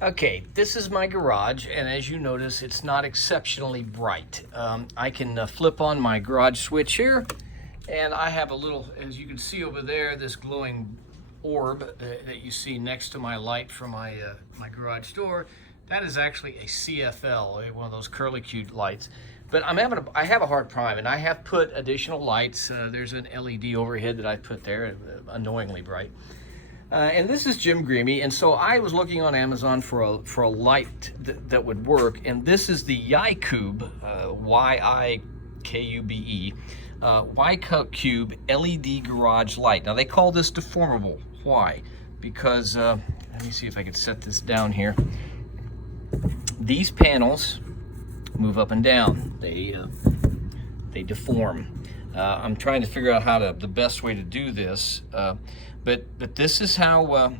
Okay, this is my garage, and as you notice, it's not exceptionally bright. I can flip on my garage switch here, and I have a little, as you can see over there, this glowing orb that you see next to my light from my garage door. That is actually a CFL, one of those curly-cued lights. But I have a hard time, and I have put additional lights. There's an LED overhead that I put there, annoyingly bright. And this is Jim Greamy, and so I was looking on Amazon for a light that would work, and this is the Yikube, Y-I-K-U-B-E, Yikube LED Garage Light. Now they call this deformable. Why? Because, let me see if I can set this down here. These panels move up and down. They deform. I'm trying to figure out the best way to do this. But this is how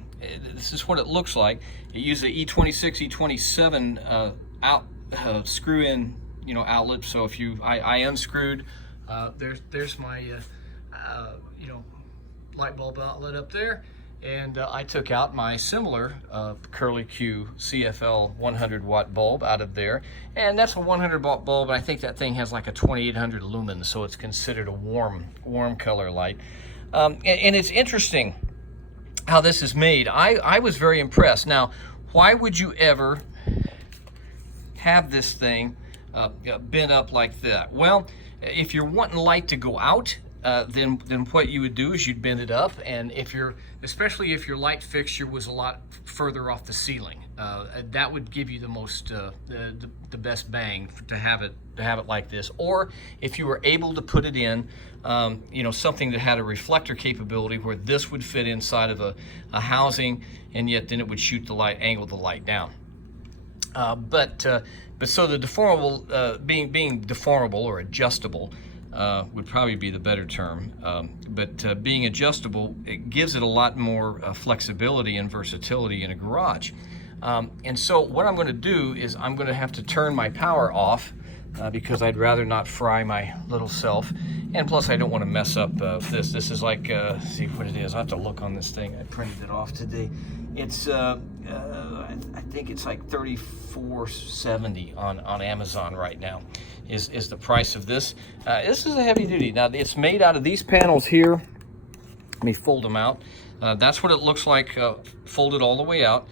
this is what it looks like. It uses a E26, E27 screw-in, outlet. So if I unscrewed, there's my light bulb outlet up there, and I took out my similar Curly Q CFL 100 watt bulb out of there, and that's a 100 watt bulb. I think that thing has like a 2800 lumens, so it's considered a warm color light. And it's interesting how this is made. I was very impressed. Now, why would you ever have this thing bent up like that? Well, if you're wanting light to go out, then what you would do is you'd bend it up, and especially if your light fixture was a lot further off the ceiling, that would give you the most the best bang to have it like this. Or if you were able to put it in something that had a reflector capability where this would fit inside of a housing, and yet then it would shoot the light, angle the light down. But so the deformable, being deformable or adjustable, would probably be the better term. But being adjustable, it gives it a lot more flexibility and versatility in a garage. And so what I'm going to do is I'm going to have to turn my power off because I'd rather not fry my little self. And plus I don't want to mess up this. This is like, see what it is. I have to look on this thing. I printed it off today. It's, I think it's like $34.70 on Amazon right now is the price of this. This is a heavy duty. Now it's made out of these panels here. Let me fold them out. That's what it looks like folded all the way out.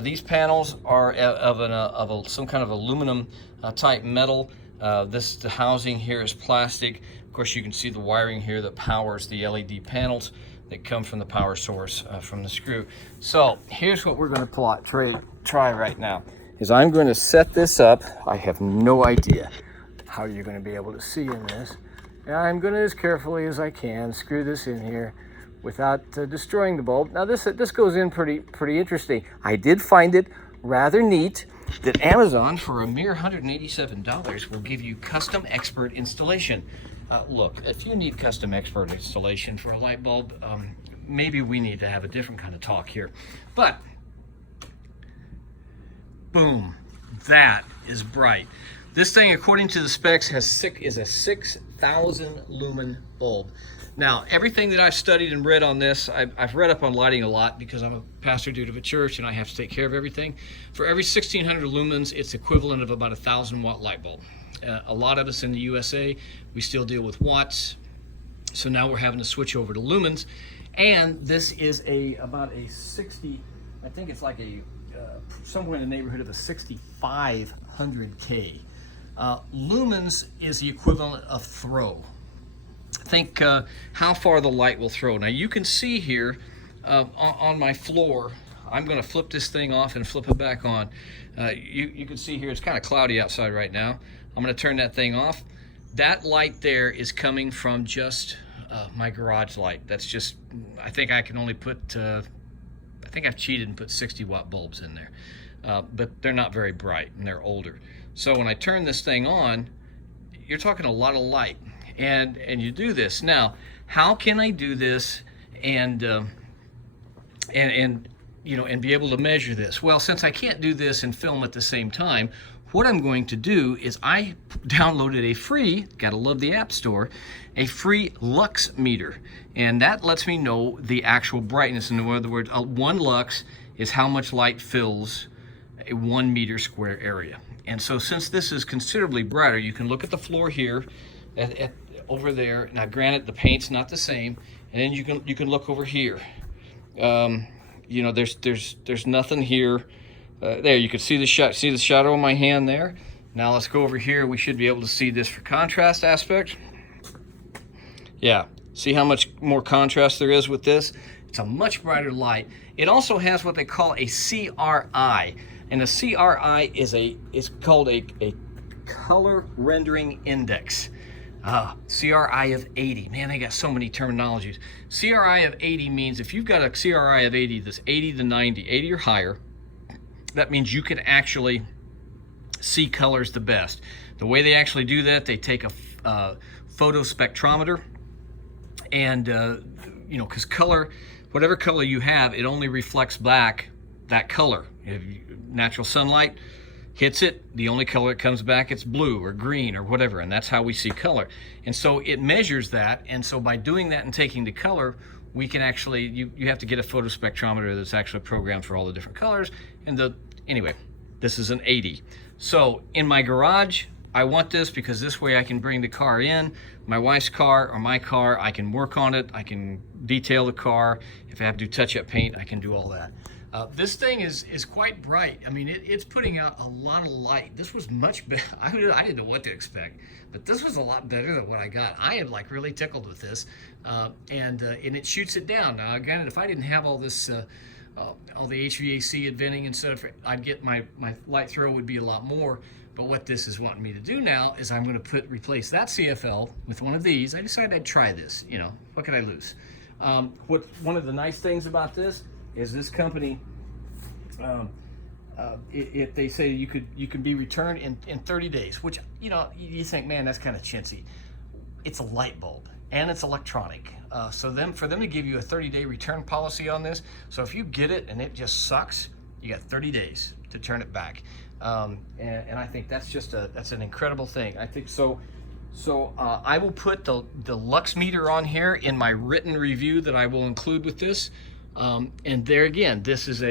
These panels are of some kind of aluminum type metal. The housing here is plastic. Of course, you can see the wiring here that powers the LED panels that come from the power source from the screw. So here's what we're going to try right now. Is I'm going to set this up. I have no idea how you're going to be able to see in this. And I'm going to, as carefully as I can, screw this in here without destroying the bulb. Now this goes in pretty interesting. I did find it rather neat that Amazon, for a mere $187, will give you custom expert installation. Look, if you need custom expert installation for a light bulb, maybe we need to have a different kind of talk here. But boom, that is bright. This thing, according to the specs, is a 6,000 lumen bulb. Now, everything that I've studied and read on this, I've read up on lighting a lot because I'm a pastor dude of a church and I have to take care of everything. For every 1,600 lumens, it's equivalent of about a 1,000 watt light bulb. A lot of us in the USA, we still deal with watts. So now we're having to switch over to lumens. And this is about a 60, I think it's like somewhere in the neighborhood of a 6,500K. Lumens is the equivalent of throw. Think how far the light will throw. Now you can see here on my floor, I'm going to flip this thing off and flip it back on. You can see here it's kind of cloudy outside right now. I'm going to turn that thing off. That light there is coming from just my garage light. That's just, I think I can only put, I think I've cheated and put 60 watt bulbs in there. But they're not very bright and they're older. So when I turn this thing on, you're talking a lot of light. And you do this. Now, how can I do this and be able to measure this? Well, since I can't do this and film at the same time, what I'm going to do is I downloaded a free, gotta love the App Store, a free lux meter. And that lets me know the actual brightness. In other words, 1 lux is how much light fills a 1 meter square area. And so since this is considerably brighter, you can look at the floor here over there. Now granted, the paint's not the same, and then you can look over here. You know, there's nothing here. There, you can see the shadow on my hand there. Now let's go over here. We should be able to see this for contrast aspect. Yeah, see how much more contrast there is with this? It's a much brighter light. It also has what they call a CRI, and a CRI is called a color rendering index. CRI of 80. Man, they got so many terminologies. CRI of 80 means if you've got a CRI of 80 that's 80 to 90, 80 or higher, that means you can actually see colors the best. The way they actually do that, they take a photo spectrometer, and you know, because color, whatever color you have, it only reflects back that color. If natural sunlight hits it, the only color that comes back, it's blue or green or whatever, and that's how we see color. And so it measures that, and so by doing that and taking the color, we can actually, you have to get a photo spectrometer that's actually programmed for all the different colors. And anyway, this is an 80. So in my garage, I want this because this way I can bring the car in, my wife's car or my car, I can work on it, I can detail the car. If I have to do touch-up paint, I can do all that. This thing is quite bright. I mean, it's putting out a lot of light. This was much better. I didn't know what to expect, but this was a lot better than what I got. I am like really tickled with this, and it shoots it down. Now, again, if I didn't have all this, all the HVAC and venting and stuff, I'd get my light throw would be a lot more. But what this is wanting me to do now is I'm going to replace that CFL with one of these. I decided I'd try this. You know, what could I lose? One of the nice things about this is this company, if they say you can be returned in 30 days, which, you know, you think, man, that's kind of chintzy. It's a light bulb and it's electronic. So for them to give you a 30-day return policy on this, so if you get it and it just sucks, you got 30 days to turn it back. And I think that's just that's an incredible thing. I think so. So I will put the lux meter on here in my written review that I will include with this. And there again, this is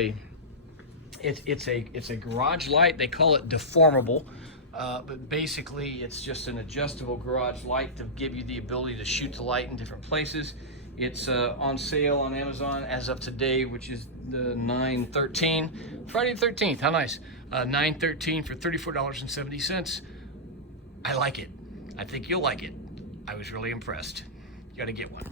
it's a garage light. They call it deformable, but basically it's just an adjustable garage light to give you the ability to shoot the light in different places. It's on sale on Amazon as of today, which is the 9/13, Friday the 13th. How nice! 9/13 for $34.70. I like it. I think you'll like it. I was really impressed. You got to get one.